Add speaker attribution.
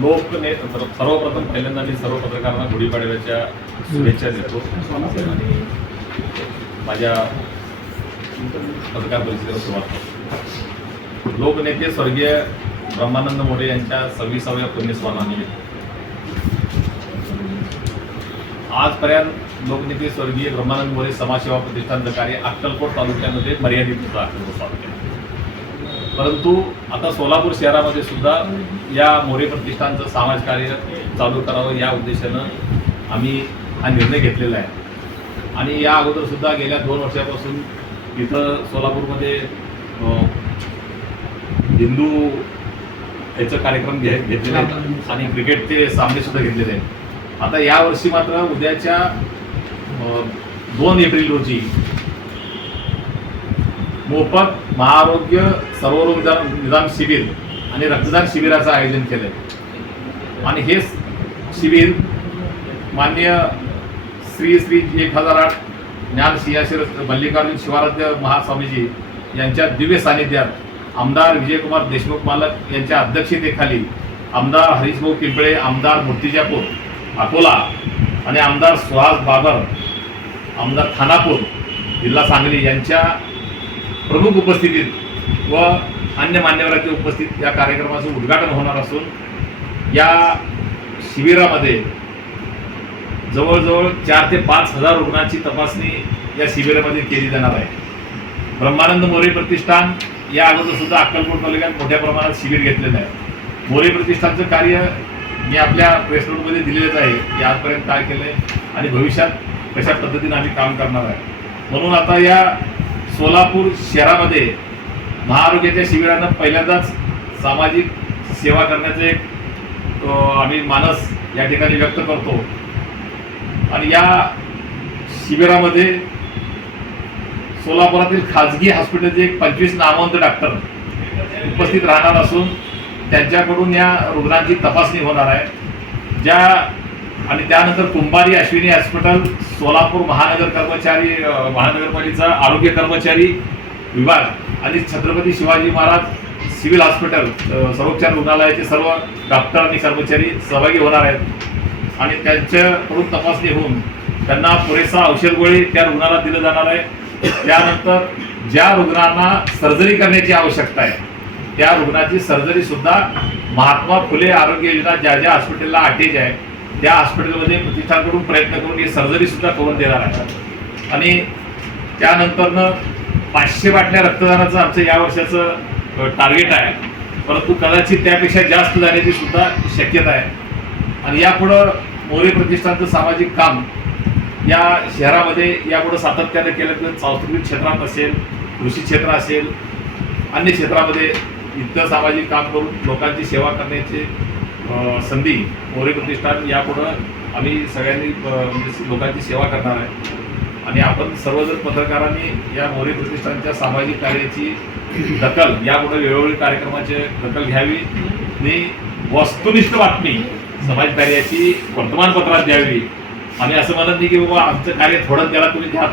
Speaker 1: लोकने सर्वप्रथम पहिल्यांदा मी सर्व पत्रकारांना गुढीपाडव्याच्या शुभेच्छा देतो. आणि माझ्या पत्रकार परिषदेला सुरुवात करतो. लोकनेते स्वर्गीय ब्रह्मानंद मोरे यांच्या सव्वीसाव्या पुण्यस्मरणानिमित्त आजपर्यंत लोकनेते स्वर्गीय ब्रह्मानंद मोरे समाजसेवा प्रतिष्ठानचं कार्य अक्कलकोट तालुक्यामध्ये मर्यादित होतं. अक्कलकोट तालुक्यात परंतु आता सोलापूर शहरामध्ये सुद्धा या मोरे प्रतिष्ठानचं समाज कार्य चालू करावं या उद्देशानं आम्ही हा निर्णय घेतलेला आहे. आणि या अगोदर सुद्धा गेल्या दोन वर्षापासून इथं सोलापूरमध्ये हिंदू याचं कार्यक्रम घे घेतलेले आणि क्रिकेटचे सामने सुद्धा घेतलेले आहेत. आता यावर्षी मात्र उद्याच्या दोन एप्रिल रोजी मोफत महाआरोग्य सर्वरोग निदान निदान शिबिर आणि रक्तदान शिबिराचं आयोजन केलंय. आणि हे शिबिर मान्य श्री श्री एक हजार आठ ज्ञान सिंहाशीर मल्लिकार्जुन शिवाराध्य महास्वामीजी यांच्या दिव्य सानिध्यात आमदार विजयकुमार देशमुख मालक यांच्या अध्यक्षतेखाली आमदार हरीशभाऊ पिंपळे आमदार मूर्तिजापूर अकोला आणि आमदार सुहास बाबर आमदार खानापूर जिल्हा सांगली यांच्या प्रमुख उपस्थितीत व अन्य मान्यवरांच्या उपस्थित या कार्यक्रमाचं उद्घाटन होणार असून या शिबिरामध्ये जवळजवळ चार ते पाच हजार रुग्णांची तपासणी या शिबिरामध्ये केली जाणार आहे. ब्रह्मानंद मोरे प्रतिष्ठान या अगोदर सुद्धा अक्कलकोट तालुक्यात मोठ्या प्रमाणात शिबिर घेतलेलं आहे. मोरे प्रतिष्ठानचं कार्य मी आपल्या प्रेस नोटमध्ये दिलेलंच आहे. की आजपर्यंत काय केलं आहे आणि भविष्यात कशा पद्धतीने आम्ही काम करणार आहे. म्हणून आता या सोलापूर शहरामध्ये महाआरोग्याच्या शिबिरानं पहिल्यांदाच सामाजिक सेवा करण्याचं एक आम्ही मानस या ठिकाणी व्यक्त करतो. आणि या शिबिरामध्ये सोलापुरातील खाजगी हॉस्पिटलचे एक पंचवीस नामवंत डॉक्टर उपस्थित राहणार असून त्यांच्याकडून या रुग्णांची तपासणी होणार आहे. ज्या आणि त्यानंतर कुंभारी अश्विनी हॉस्पिटल सोलापूर महानगर कर्मचारी अ, महानगरपालिकेचा आरोग्य कर्मचारी विभाग आणि छत्रपती शिवाजी महाराज सिव्हिल हॉस्पिटल सर्वोपचार रुग्णालयाचे सर्व डॉक्टर आणि कर्मचारी सहभागी होणार आहेत. आणि त्यांच्याकडून तपासणी होऊन त्यांना पुरेसा औषध गोळी त्या रुग्णाला दिलं जाणार आहे. त्यानंतर ज्या रुग्णांना सर्जरी करण्याची आवश्यकता आहे त्या रुग्णाची सर्जरी सुद्धा महात्मा फुले आरोग्य योजना ज्या ज्या हॉस्पिटलला अटॅच आहे त्या हॉस्पिटलमध्ये प्रतिष्ठानकडून प्रयत्न करून ही सर्जरीसुद्धा करून देणार आहे. आणि त्यानंतरनं पाचशे बाटल्या रक्तदानाचं आमचं या वर्षाचं टार्गेट आहे. परंतु कदाचित त्यापेक्षा जास्त जाण्याची सुद्धा शक्यता आहे. आणि यापुढं मोरे प्रतिष्ठानचं सामाजिक काम या शहरामध्ये यापुढं सातत्यानं केलं तर सांस्कृतिक क्षेत्रात असेल कृषी क्षेत्र असेल अन्य क्षेत्रामध्ये इतर सामाजिक काम करून लोकांची सेवा करण्याचे संधी मोरे प्रतिष्ठान यापुढं आम्ही सगळ्यांनी म्हणजे लोकांची सेवा करणार आहे. आणि आपण सर्वजण पत्रकारांनी या मोरे प्रतिष्ठानच्या सामाजिक कार्याची दखल यापुढे वेळोवेळी कार्यक्रमाची दखल घ्यावी. आणि वस्तुनिष्ठ बातमी समाजकार्याची वर्तमानपत्रात द्यावी. आणि असं म्हणत नाही की बाबा आमचं कार्य थोडं त्याला तुम्ही घ्या